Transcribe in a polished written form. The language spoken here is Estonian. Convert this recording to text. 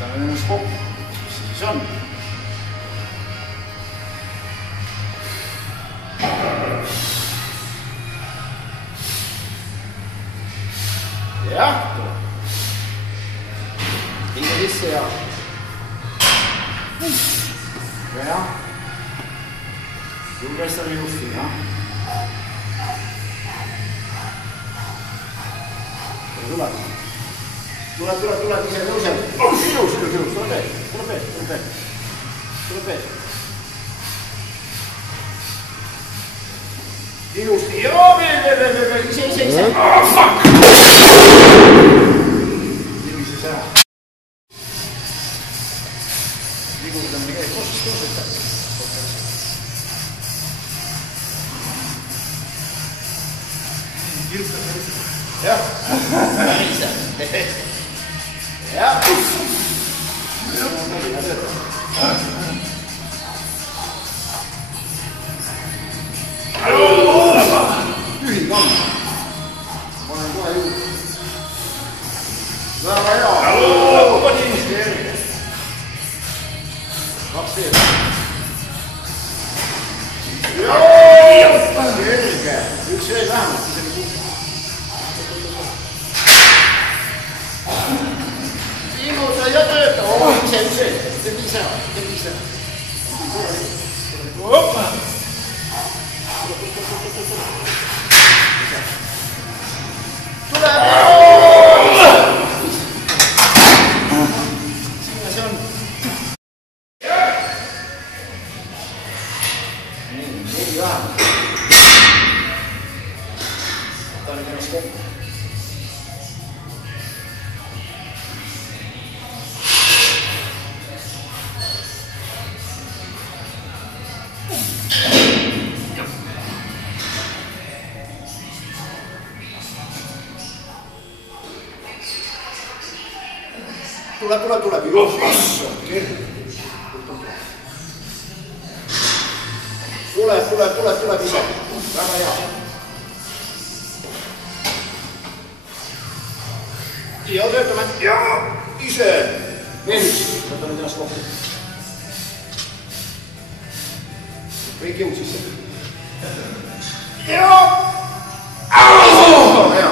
võtame ennast kokku, mis see siis on? jah, tuleb. Hinge sisse ja. Ja. Julgestame ilusti, jah. Tuleb, ise tõuseb. Ilus, tuleb ees. Ilusti, joo, veel, ise. Oh, fuck! Ilises ära. Ligutame käes, tõuseb. Jah. Jah. Tühi kamm. Ma olen kohe juurde. Väga hea. Kaks teed. Selge. Üks veel vähemalt. Sa ei tööta, ise. Hoppa! Tule! Sinna see on. Nii, 4 vähemalt. Võta nüüd ennast kokku. Tuleb. Tuleb ise. Väga hea. Ja töötame. Ja ise. Veel üks. Võta nüüd ennast kokku. Kõik jõud sisse. Ja. Hea.